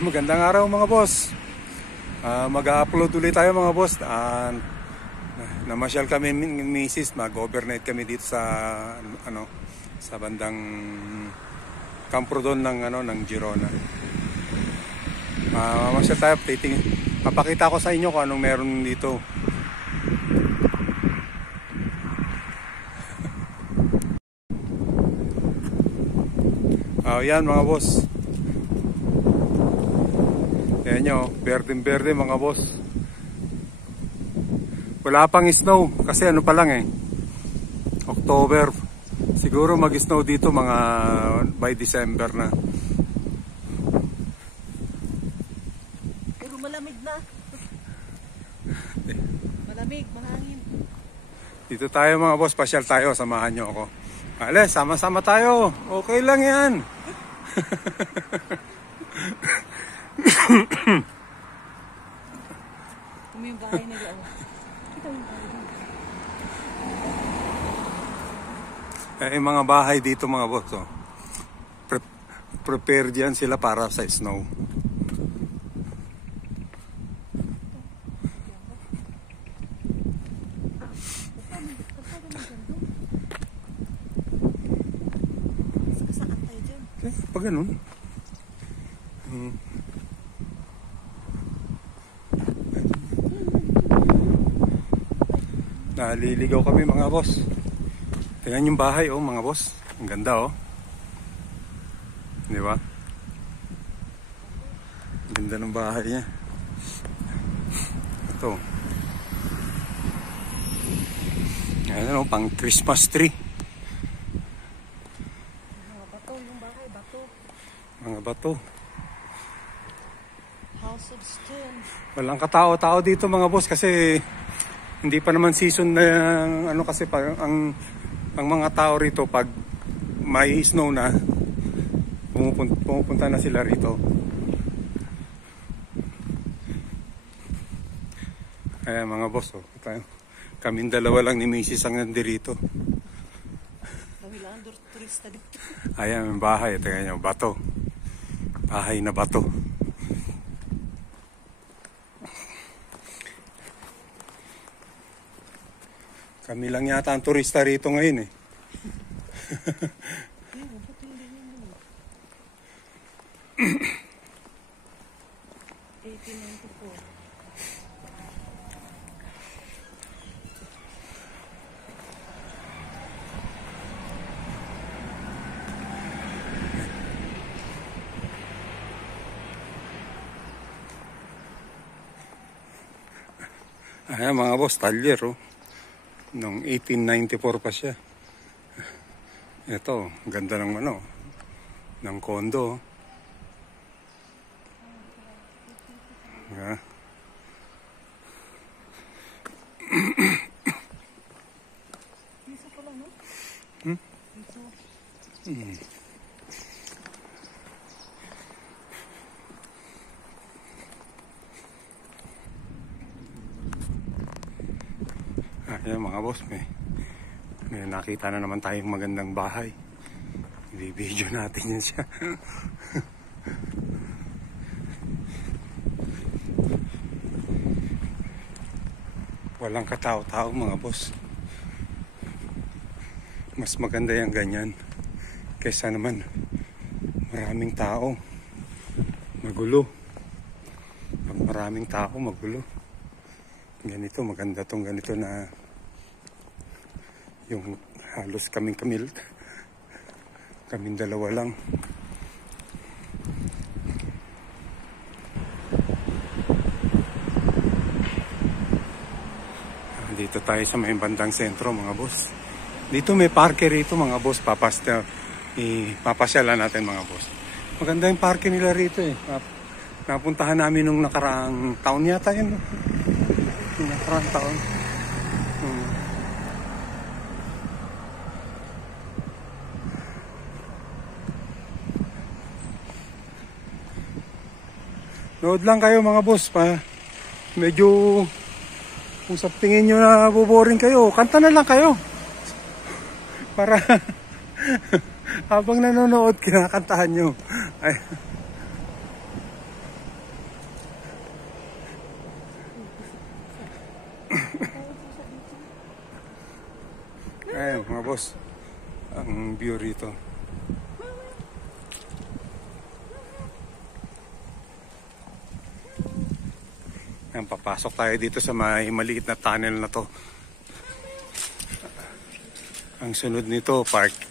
Magandang araw mga boss. Mag-upload ulit tayo mga boss. Namasyal kami ng misis, mag-overnight kami dito sa sa bandang Camprodon ng Girona. Mamasyal tayo, papakita ko sa inyo kung anong meron dito. Yan mga boss. Yan nyo, berde-berde mga boss. Wala pang snow kasi ano pa lang October. Siguro mag-snow dito mga by December na. Pero malamig na. Malamig, mahangin. Dito tayo mga boss, pasyal tayo, samahan nyo ako. Ale, sama-sama tayo. Okay lang yan. Kung yung bahay nila, kita yung bahay nila. Yung mga bahay dito mga boss, prepare diyan sila para sa snow. Pag ganun. Naliligaw kami mga boss. Tingnan yung bahay mga boss. Ang ganda Di ba? Ang ganda ng bahay niya. Ito. Ayan pang Christmas tree. Mga bato yung bahay, bato. Mga bato. House of Stone. Walang katao-tao dito mga boss kasi hindi pa naman season na kasi ang mga tao rito pag may snow na pumupunta na sila rito. Ayan mga boss kaming dalawa lang ni Mrs. ang nandirito. Kami lang turista dito. Ayan yung bahay, tingnan nyo, bato. Bahay na bato. Kami lang yata ang turista rito ngayon 1894. Ayan mga boss, talyer Noong 1894 pa siya. Ito, ganda ng ng kondo. Isa pa lang, no? Ayan mga boss, may nakita na naman tayong magandang bahay. I-video natin yan siya. Walang katao-tao mga boss. Mas maganda yung ganyan kaysa naman maraming tao, magulo. Pag maraming tao, magulo. Ganito, maganda tong ganito na yung halos kaming dalawa lang. Dito tayo sa may bandang sentro mga boss. Dito may parke rito mga boss. Papasyalan natin mga boss. Maganda yung parke nila rito Napuntahan namin nung nakaraang taon yata yun. Nakaraang taon. Nood lang kayo mga boss medyo kung sa tingin nyo na boboring kayo, kanta na lang kayo para habang nanonood kinakantahan nyo. boss. Ang view rito. Yan, papasok tayo dito sa may maliit na tunnel na to. Ang sunod nito, park.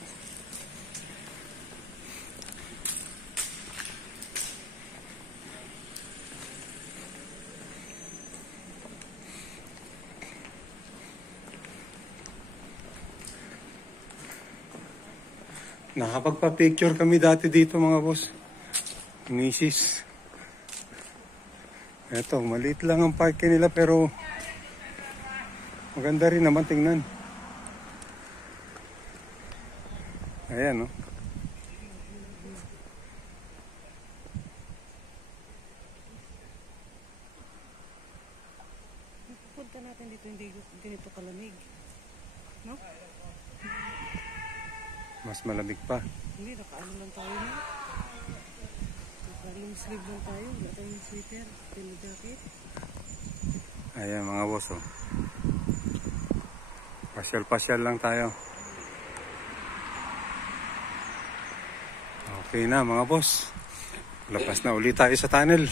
Nakapagpa-picture kami dati dito mga boss. Misis. Eto, maliit lang ang parking nila pero maganda rin naman tingnan. Ayan, no? Punta natin dito, hindi ganito kalamig. No? Mas malamig pa. Hindi, nakaano lang tayo na. Nakalim sleeve lang tayo. Wala tayong sweater, pilo jacket. Ayan mga boss, oh. Pasyal-pasyal lang tayo. Okay na mga boss. Lapas na ulit tayo sa tunnel.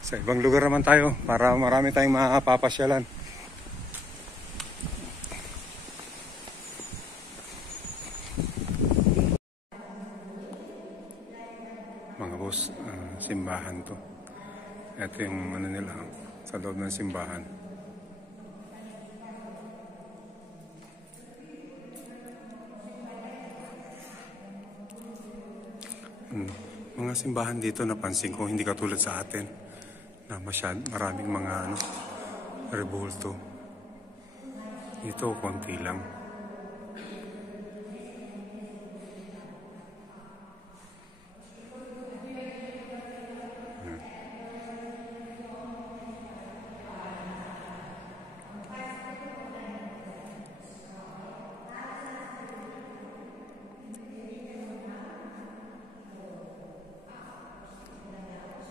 Sa ibang lugar naman tayo para marami tayong mapapasyalan. Mga boss, simbahan to. Ito yung ano nila sa loob ng simbahan. Mga simbahan dito napansin ko hindi katulad sa atin na maraming mga rebulto. Ito konti lang.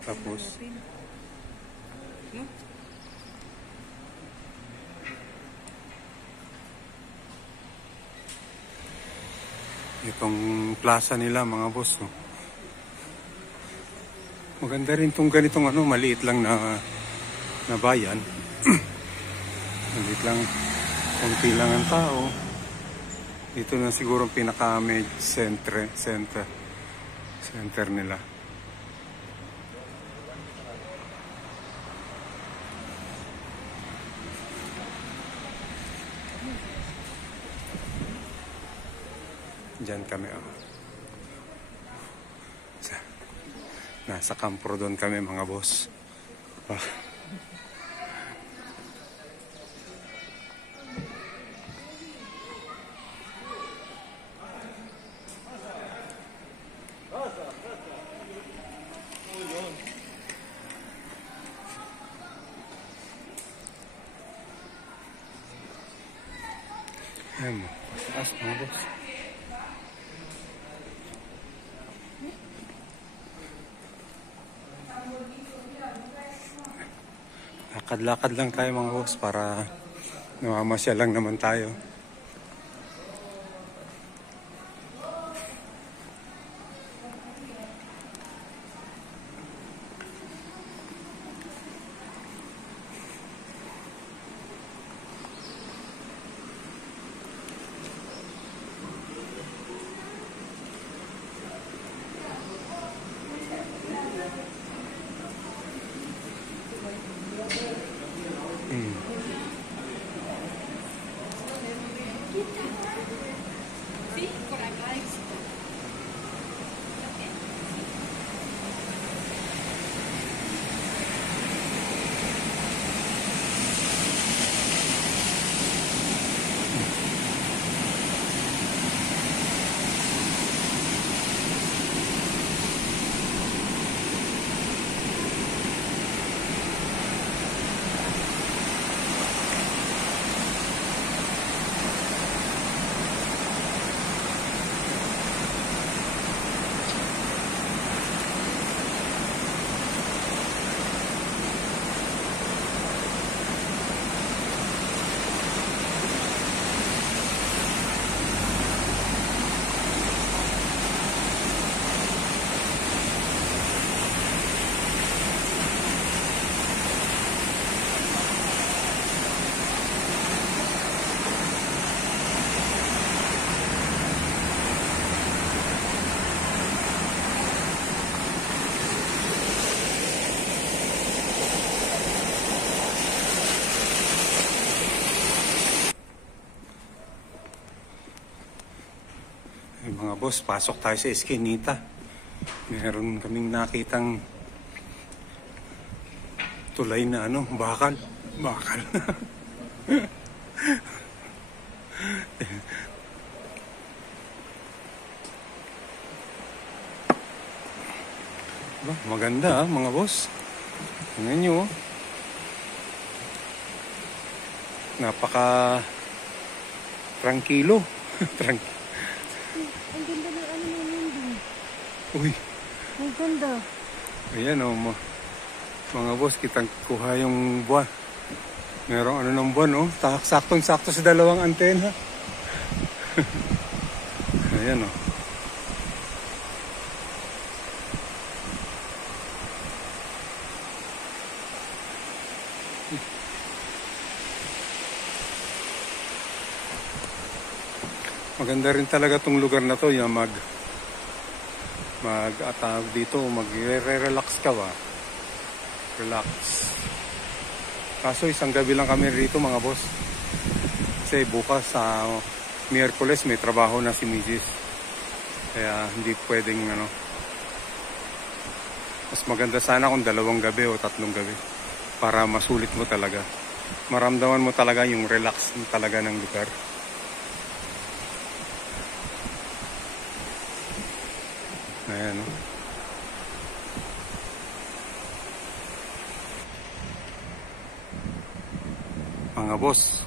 Tapos No? itong plaza nila mga boss, oh. Maganda rin itong ganitong maliit lang na bayan. Maliit lang, konti lang ang tao. Dito na siguro ang pinaka-main center nila. Diyan kami, oh. Nasa Camp Rodon kami mga boss. Ah. Ayan mo, taas mga boss. Lakad-lakad lang tayo mga boss para namamasya lang naman tayo. boss, pasok tayo sa Eskinita. Meron kaming nakitang tulay na ano, bakal. Bakal. Ba, maganda mga boss. Tingnan nyo. Napaka tranquilo. Tranquilo. Ang ganda ng ano naman dun. Uy, Ang ganda. ayan o. Mga boss, kitang kuha yung buwan. Merong ano ng buwan, oh. Saktong-sakto sa dalawang antena. Ayan, oh. Maganda rin talaga tong lugar na to, yung mag-atawag dito, mag-relax ka ba? Relax. Kaso isang gabi lang kami rito mga boss. Kasi bukas sa Miyerkules may trabaho na si Mrs. Kaya hindi pwedeng ano. Mas maganda sana kung 2 gabi o 3 gabi. Para masulit mo talaga. Maramdaman mo talaga yung relax talaga ng lugar. Ayan, oh. Mga boss,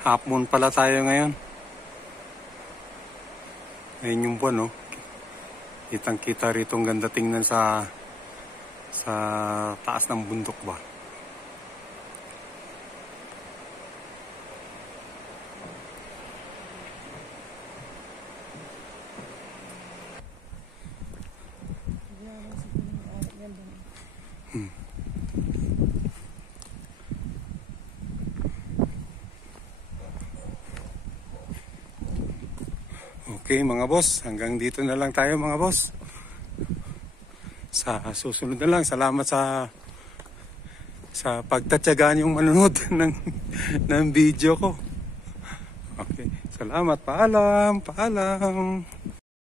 half moon pala tayo ngayon. Ayan yung buwan, no? Kitang kita rito, ang ganda tingnan sa taas ng bundok ba. Okay mga boss, hanggang dito na lang tayo mga boss. Sa susunod na lang, salamat sa pagtatyagaan yung manonood ng video ko. Okay, salamat, paalam.